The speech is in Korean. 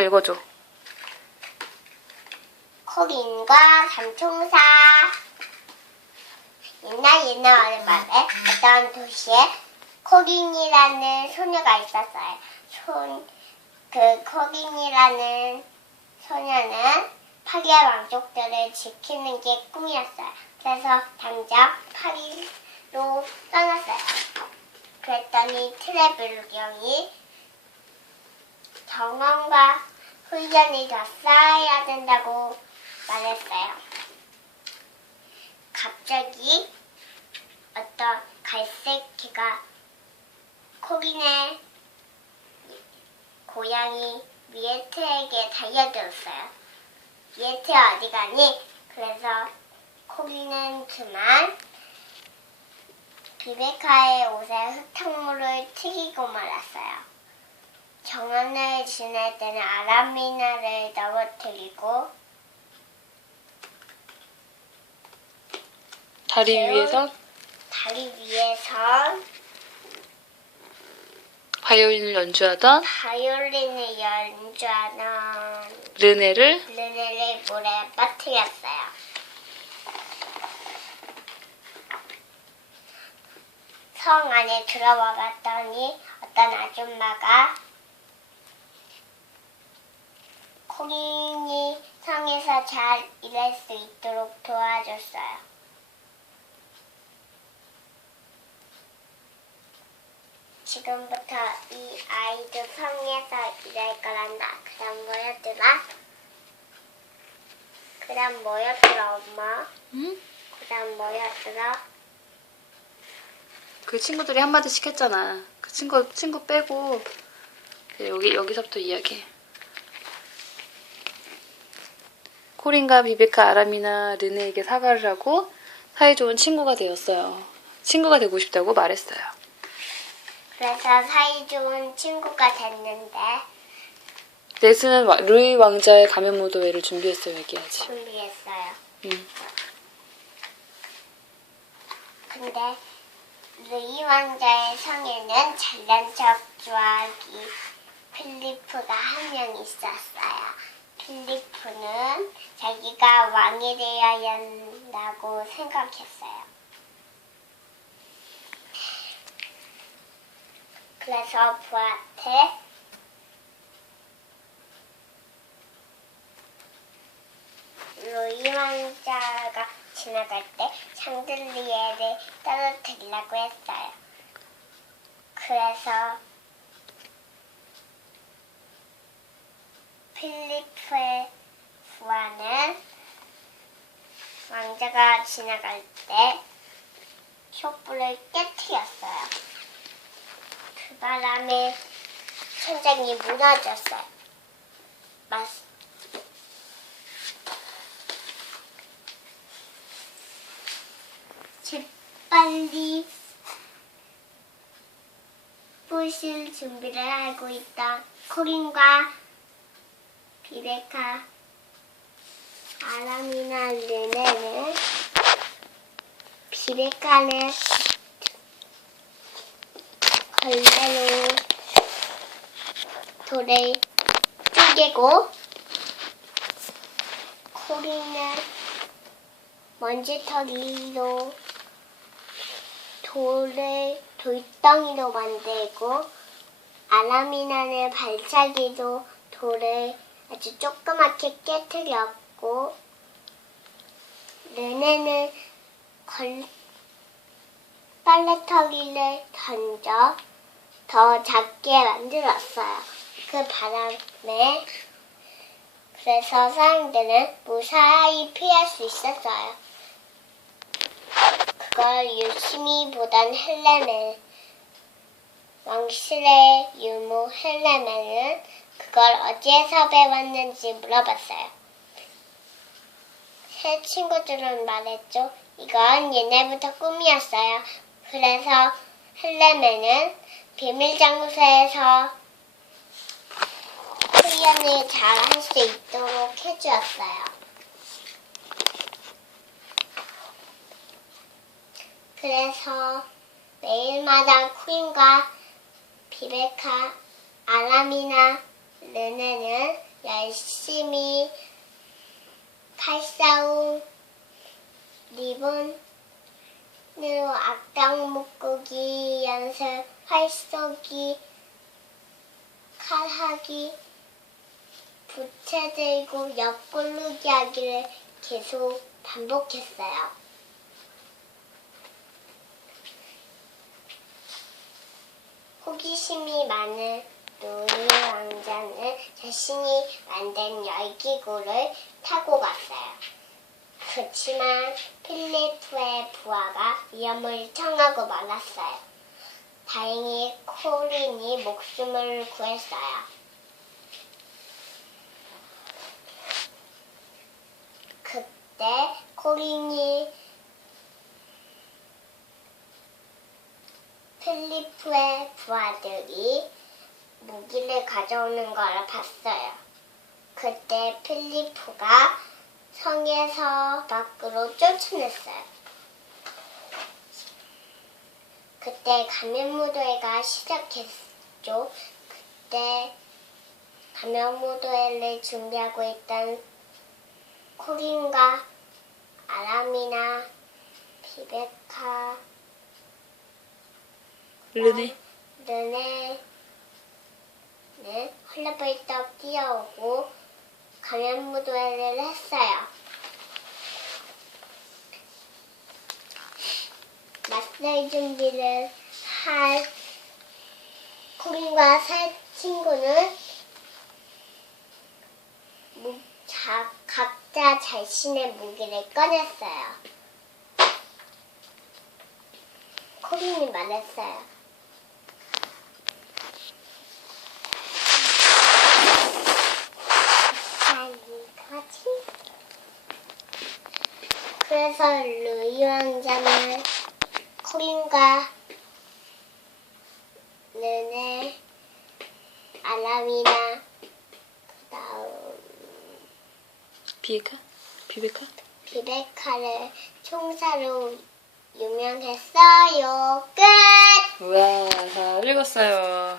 읽어줘. 코린과 삼총사 옛날 옛날 오랜만에 어떤 도시에 코린이라는 소녀가 있었어요. 손, 그 코린이라는 소녀는 파리의 왕족들을 지키는 게 꿈이었어요. 그래서 당장 파리로 떠났어요. 그랬더니 트레블 경이 경험과 훈련이 더 쌓아야 된다고 말했어요. 갑자기 어떤 갈색 개가 코린의 고양이 미에트에게 달려들었어요. 미에트 어디 가니? 그래서 코린은 그만 비베카의 옷에 흙탕물을 튀기고 말았어요. 정원을 지날 때는 아라미나를 넘어뜨리고 다리 위에서? 다리 위에서 바이올린을 연주하던? 바이올린을 연주하는 르네를? 르네를 물에 빠뜨렸어요. 성 안에 들어와 봤더니 어떤 아줌마가 코린이 성에서 잘 일할 수 있도록 도와줬어요. 지금부터 이 아이도 성에서 일할 거란다. 그럼 뭐였더라? 그럼 뭐였더라, 엄마? 응? 그럼 뭐였더라? 그 친구들이 한마디씩 했잖아. 그 친구 친구 빼고 여기 여기서부터 이야기. 코린과 비베카 아람이나 르네에게 사과를 하고 사이좋은 친구가 되었어요. 친구가 되고 싶다고 말했어요. 그래서 사이좋은 친구가 됐는데 넷은 와- 루이 왕자의 가면 무도회를 준비했어요. 얘기하지. 준비했어요. 응. 근데 루이 왕자의 성에는 잘난 척 좋아하기 필리프가 한 명 있었어요. 필리프는 자기가 왕이 되어야 한다고 생각했어요. 그래서 부한테 루이 왕자가 지나갈 때 샹들리에를 떨어뜨리려고 했어요. 그래서 필리프의 부하는 왕자가 지나갈 때 촛불을 깨뜨렸어요. 그 바람에 천장이 무너졌어요. 맞, 재빨리 부실 준비를 하고 있던 코린과 비베카 아람이나 르네는 비베카는 걸레로 돌을 쪼개고 코린은 먼지털이로 돌을 돌덩이로 만들고 아라미나는 발차기로 돌을 아주 조그맣게 깨뜨렸고 르네는 걸 빨래터기를 던져 더 작게 만들었어요. 그 바람에 그래서 사람들은 무사히 피할 수 있었어요. 그걸 유심히 보던 헬레멘 왕실의 유모 헬레멘은 그걸 어디에서 배웠는지 물어봤어요. 새 친구들은 말했죠. 이건 옛날부터 꿈이었어요. 그래서 헬레멘은 비밀 장소에서 훈련을 잘 할 수 있도록 해주었어요. 그래서 매일마다 퀸과 비베카, 아람이나 르네는 열심히 칼싸움, 리본으로 악당 묶기 연습, 활쏘기, 칼하기, 부채 들고 옆구르기 하기를 계속 반복했어요. 호기심이 많은 루이 왕자는 자신이 만든 열기구를 타고 갔어요. 그렇지만 필리프의 부하가 위험을 청하고 말았어요. 다행히 코린이 목숨을 구했어요. 그때 코린이 필리프의 부하들이 무기를 가져오는 걸 봤어요. 그때 필리프가 성에서 밖으로 쫓아냈어요. 그때 가면무도회가 시작했죠. 그때 가면무도회를 준비하고 있던 코린과 아람이나 비베카 르네. 눈에 는 헐레벌떡 뛰어오고 가면무도회를 했어요. 맞설 준비를 할 코린과 새 친구는 무- 자- 각자 자신의 무기를 꺼냈어요. 코린이 말했어요. 자, 이거지? 그래서 루이 왕자는 코린과 르네, 아람이나 그다음 비에카? 비베카? 비베카를 총사로 유명했어요. 끝! 우와, 잘 읽었어요.